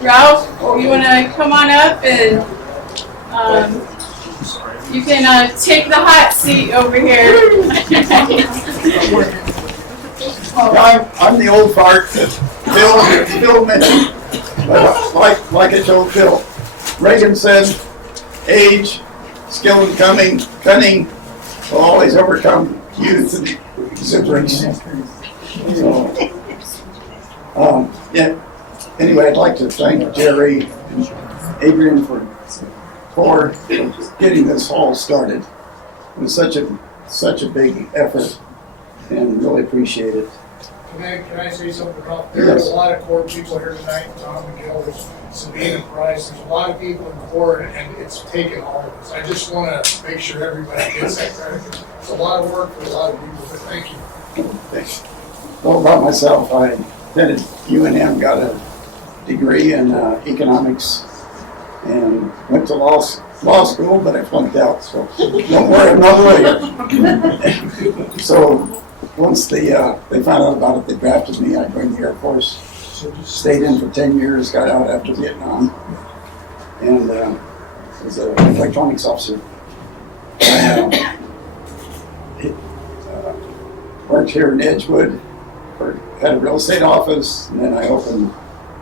Ralph, you want to come on up and you can take the hot seat over here. I'm the old fart that Phil mentioned. But like I told Phil, Reagan said, age, skill and cunning will always overcome youth and exuberance. So, yeah. Anyway, I'd like to thank Jerry and Adrian for getting this all started. It was such a big effort, and really appreciate it. Can I say something about, there's a lot of court people here tonight, Tom McGill, there's Sabina Price, there's a lot of people in court, and it's taken all of us. I just want to make sure everybody gets that credit. It's a lot of work for a lot of people, but thank you. Thanks. Well, about myself, I attended UNM, got a degree in economics, and went to law school, but I flunked out, so don't worry, I'm not a lawyer. So once they found out about it, they drafted me. I joined the Air Force, stayed in for 10 years, got out after Vietnam, and was an electronics officer. I worked here in Edgewood, had a real estate office, and then I opened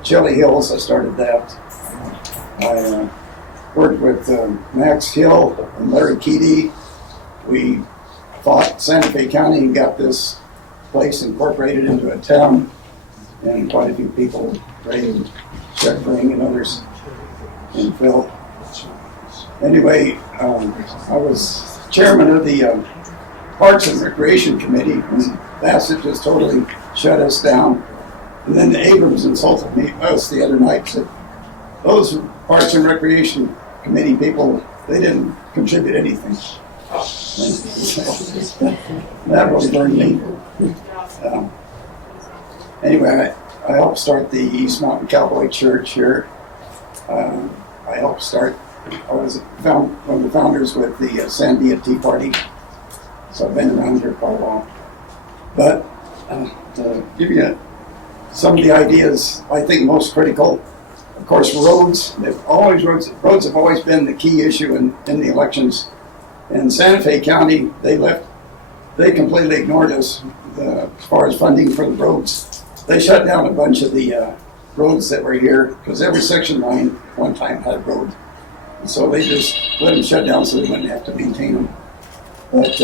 Chili Hills. I started that. I worked with Max Hill and Larry Keaty. We fought Santa Fe County and got this place incorporated into a town, and quite a few people, Ray and Chuck Ring and others, and Phil. Anyway, I was chairman of the Parks and Recreation Committee when Bassett just totally shut us down. And then the Abrams insulted us the other night, said those Parks and Recreation Committee people, they didn't contribute anything. That really burned me. Anyway, I helped start the East Mountain Cowboy Church here. I was one of the founders with the Sandia Tea Party, so I've been around here quite a while. But to give you some of the ideas I think most critical, of course, roads have always been the key issue in the elections. In Santa Fe County, they completely ignored us as far as funding for the roads. They shut down a bunch of the roads that were here, because every section line one time had a road. And so they just let them shut down so they wouldn't have to maintain them. But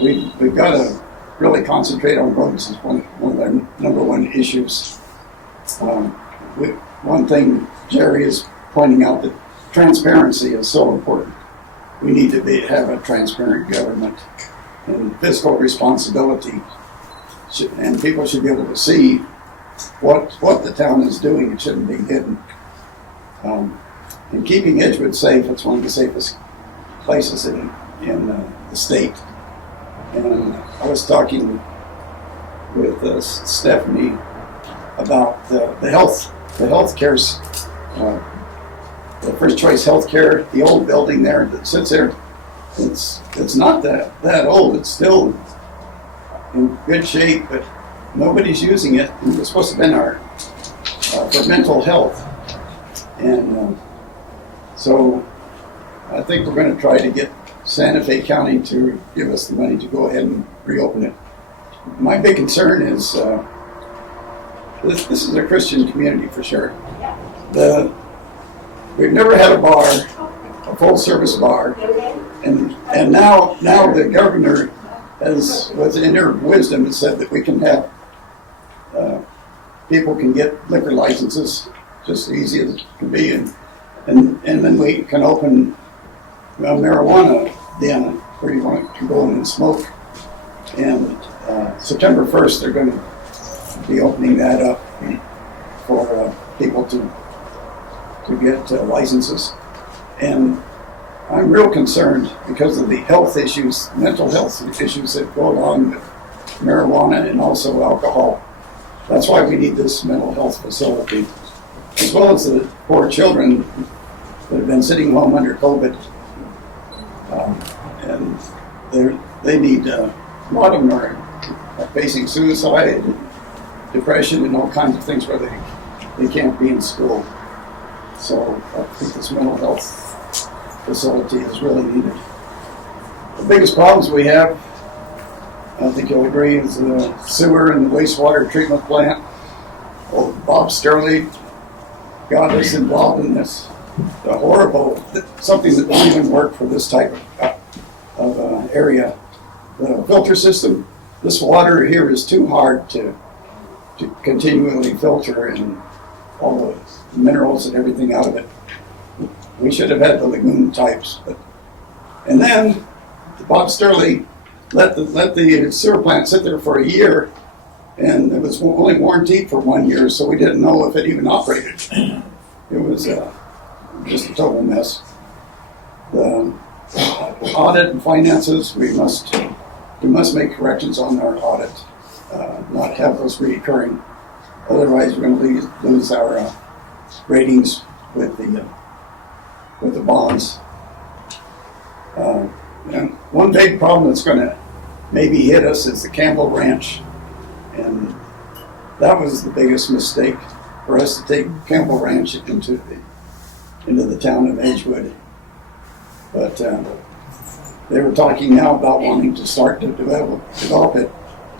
we've got to really concentrate on roads as one of their number one issues. One thing Jerry is pointing out, that transparency is so important. We need to have a transparent government and fiscal responsibility, and people should be able to see what the town is doing. It shouldn't be hidden. And keeping Edgewood safe, it's one of the safest places in the state. And I was talking with Stephanie about the health cares, the First Choice Healthcare, the old building there that sits there. It's not that old. It's still in good shape, but nobody's using it. And it's supposed to have been for mental health. And so I think we're going to try to get Santa Fe County to give us the money to go ahead and reopen it. My big concern is this is a Christian community for sure. We've never had a bar, a full service bar, and now the governor has, in her wisdom, has said that we can have people can get liquor licenses just as easy as it can be, and then we can open a marijuana den where you want to go in and smoke. And September 1st, they're going to be opening that up for people to get licenses. And I'm real concerned because of the health issues, mental health issues that go along with marijuana and also alcohol. That's why we need this mental health facility, as well as the poor children that have been sitting home under COVID. And they need, a lot of them are facing suicide, depression, and all kinds of things where they they can't be in school. So I think this mental health facility is really needed. The biggest problems we have, I think you'll agree, is the sewer and the wastewater treatment plant. Oh, Bob Sterling got us involved in this. The horrible, something that doesn't even work for this type of area. The filter system, this water here is too hard to continually filter and all the minerals and everything out of it. We should have had the lagoon types. And then Bob Sterling let the sewer plant sit there for a year, and it was only warranted for 1 year, so we didn't know if it even operated. It was just a total mess. The audit and finances, we must make corrections on our audit, not have those reoccurring. Otherwise, we're going to lose our ratings with the bonds. And one big problem that's going to maybe hit us is the Campbell Ranch, and that was the biggest mistake for us to take Campbell Ranch into the town of Edgewood. But they were talking now about wanting to start to develop it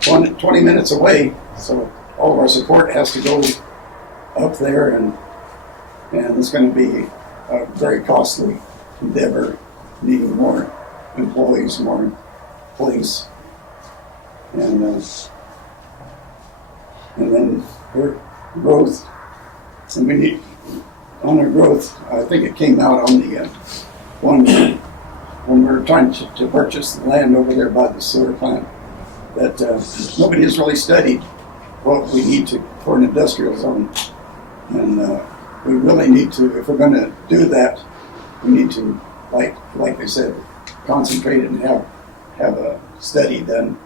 20 minutes away, so all of our support has to go up there, and it's going to be a very costly endeavor, needing more employees, more police, and then our growth. And we need, on our growth, I think it came out on the one when we were trying to purchase the land over there by the sewer plant, that nobody has really studied what we need for an industrial zone. And we really need to, if we're going to do that, we need to, like I said, concentrate and have a study done.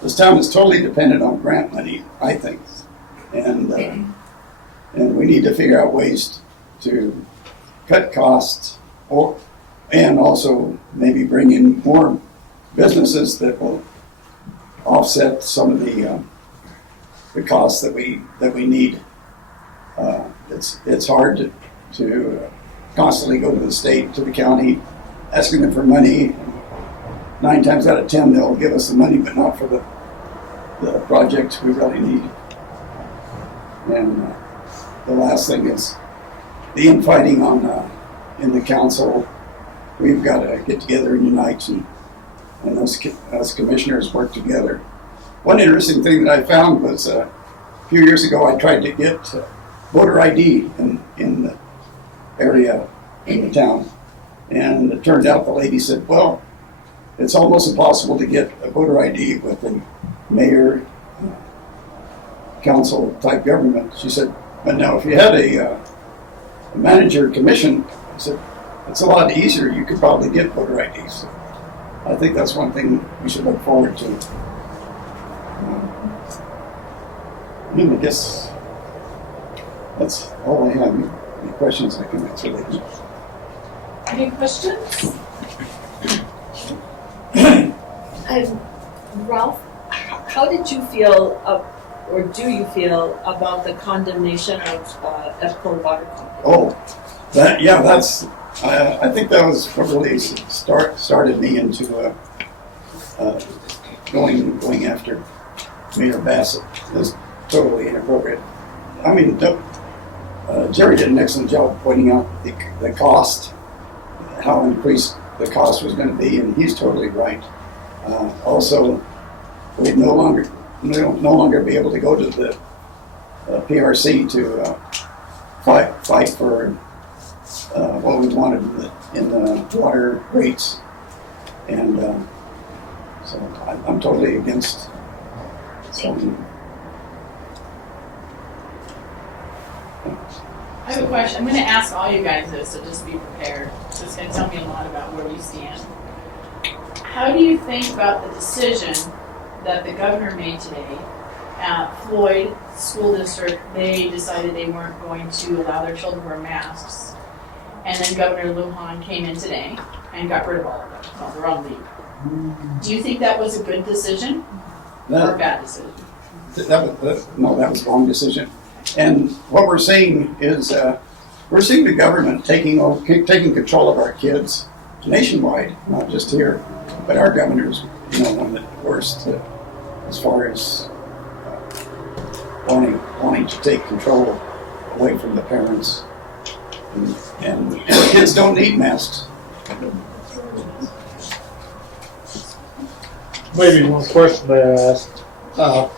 This town is totally dependent on grant money, I think, and we need to figure out ways to cut costs, and also maybe bring in more businesses that will offset some of the costs that we need. It's hard to constantly go to the state, to the county, asking them for money. 9 times out of 10, they'll give us the money, but not for the project we really need. And the last thing is the infighting in the council. We've got to get together and unite, and us commissioners work together. One interesting thing that I found was a few years ago I tried to get voter ID in the area, in the town, and it turned out the lady said, well, it's almost impossible to get a voter ID with a mayor, council type government. She said, but now if you had a manager commission, I said, it's a lot easier. You could probably get voter IDs. So I think that's one thing we should look forward to. I guess that's all I have. Any questions I can answer later? Any questions? Ralph, how did you feel, or do you feel about the condemnation of Edgewood Water Company? Oh, that's. I think that was what really started me into going after Mayor Bassett. It was totally inappropriate. I mean, Jerry did an excellent job pointing out the cost, how increased the cost was going to be, and he's totally right. Also, we'd no longer be able to go to the PRC to fight for what we wanted in the water rates, and so I'm totally against something. I have a question. I'm going to ask all you guys this, so just be prepared. So it's going to tell me a lot about where we stand. How do you think about the decision that the governor made today at Floyd School District? They decided they weren't going to allow their children to wear masks. And then Governor Lujan came in today and got rid of all of them. So they're on leave. Do you think that was a good decision or a bad decision? that was the wrong decision. And what we're seeing is we're seeing the government taking control of our kids nationwide, not just here, but our governor's one of the worst as far as wanting to take control away from the parents, and kids don't need masks. Maybe one question I asked, out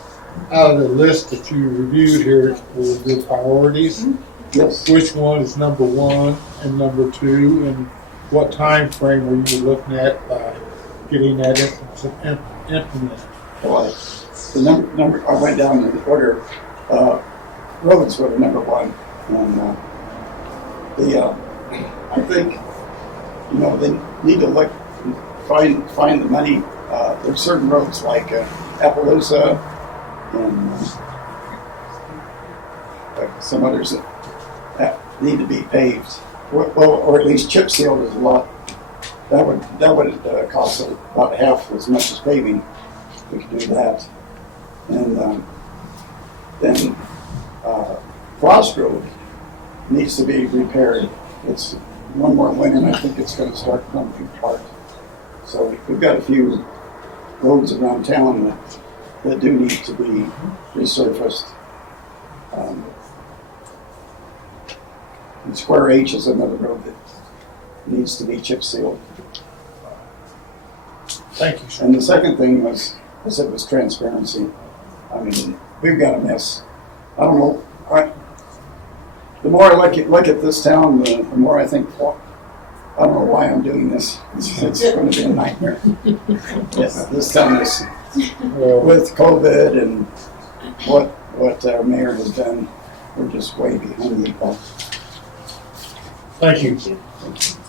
of the list that you reviewed here were the priorities. Yes. Which one is number one and number two, and what time frame were you looking at getting that implemented? Well, the number I went down in the order. Roads were the number one, and I think they need to look find the money. There's certain roads like Appaloosa and some others that need to be paved, or at least chip sealed is a lot. That would cost about half as much as paving. We could do that, and then Frost Road needs to be repaired. It's one more winter, and I think it's going to start coming apart. So we've got a few roads around town that do need to be resurfaced. And Square H is another road that needs to be chip sealed. Thank you, sir. And the second thing was transparency. I mean, we've got a mess. I don't know. The more I look at this town, the more I think, well, I don't know why I'm doing this. It's going to be a nightmare. Yes, this town is, with COVID and what our mayor has done, we're just way behind the ball. Thank you. Thank you.